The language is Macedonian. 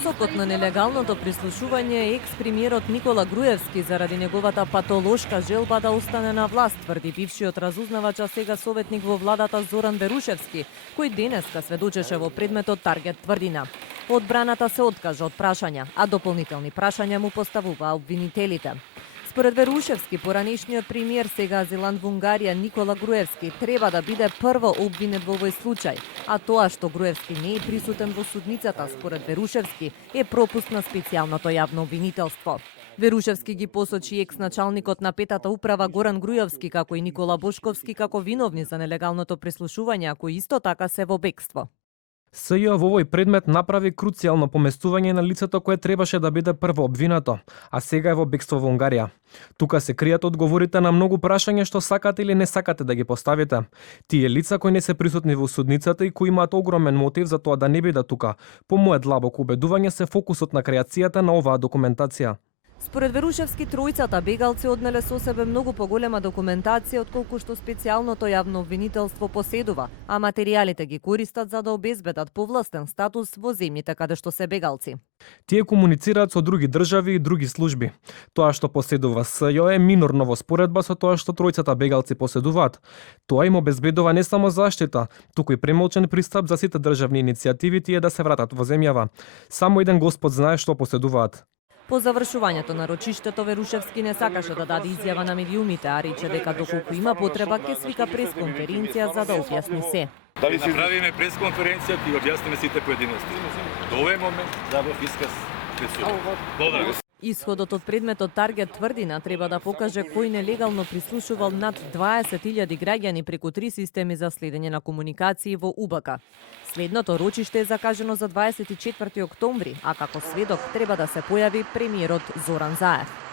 Сокот на нелегалното прислушување е екс-премиерот Никола Груевски заради неговата патолошка желба да остане на власт, тврди бившиот разузнавач, а сега советник во владата Зоран Берушевски, кој денеска сведочеше во предметот Таргет тврдина. Одбраната се откажа од прашања, а дополнителни прашања му поставуваа обвинителите. Според Берушевски, поранешниот премиер, сега азилант во Унгарија Никола Груевски, треба да биде прво обвинет во овој случај, а тоа што Груевски не е присутен во судницата, според Берушевски, е пропуст на специјалното јавно обвинителство. Берушевски ги посочи екс-началникот на петата управа Горан Груевски, како и Никола Бошковски, како виновни за нелегалното прислушување, а кои исто така се во бегство. СЈ во овој предмет направи круцијално поместување на лицето кое требаше да биде прво обвинато, а сега е во бегство во Унгарија. Тука се кријат одговорите на многу прашања што сакате или не сакате да ги поставите. Тие лица кои не се присутни во судницата и кои имаат огромен мотив за тоа да не бидат тука, по моје длабоко убедување се фокусот на креацијата на оваа документација. Според Верушевски, тројцата бегалци однеле со себе многу поголема документација отколку што специјалното јавно обвинителство поседува, а материјалите ги користат за да обезбедат повластен статус во земјите каде што се бегалци. Тие комуницираат со други држави и други служби. Тоа што поседува СЈ е минорно во споредба со тоа што тројцата бегалци поседуваат. Тоа им обезбедува не само заштита, туку и премолчен пристап за сите државни иницијативи тие да се вратат во земјава. Само еден Господ знае што поседуваат. По завршувањето на рочиштето, Верушевски не сакаше да даде изјава на медиумите, а рече дека доколку има потреба ќе свика пресконференција за да објасни се. Дали си правиме пресконференција и објасниме сите поединости. До овој момент дадов исказ пред судот. Исходот од предметот Таргет тврдина треба да покаже кој нелегално прислушувал над 20.000 граѓани преку 3 системи за следење на комуникации во УБК. Следното рочиште е закажено за 24 октомври, а како сведок треба да се појави премиерот Зоран Заев.